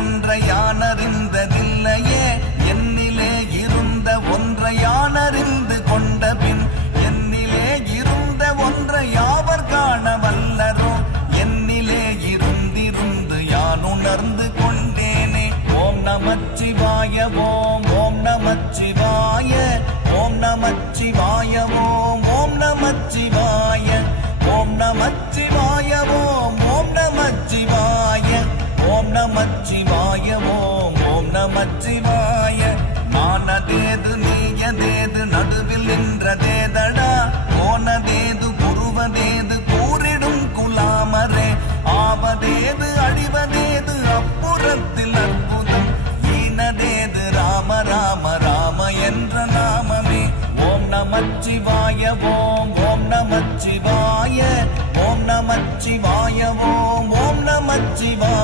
ஒன்றை யானறிந்ததில்லையே என்னிலே இருந்த ஒன்றை யானறிந்து கொண்ட பின் என்னிலே இருந்த ஒன்றை யாவர் காண வல்லரோ என்னிலே இருந்திருந்து யான் உணர்ந்து கொண்டேனே. ஓம் நமச்சிவாய ஓம் ஓம் நமச்சிவாய ஓம் நமச்சிவாய ஓம் ஓம் நமச்சிவாய ஓம் நமச்சிவாய ஓம் ஓம் நமச்சிவாய ஓம் நமச்சிவாய ஓம் ஓம் நமச்சிவாய. மானதேது நீயதேது நடுவில் நின்றதேதடா போனதேது புருவதேது கூறிடும் குலாமரே ஆவதேது அழிவதேது அப்புறத்தில் அற்புதம் ஈனதேது ராம ராம ராம என்ற நாமமே. ஓம் நமச்சிவாய ஓம் ஓம் நமச்சிவாய ஓம் நமச்சிவாய ஓம் ஓம் நமச்சிவாய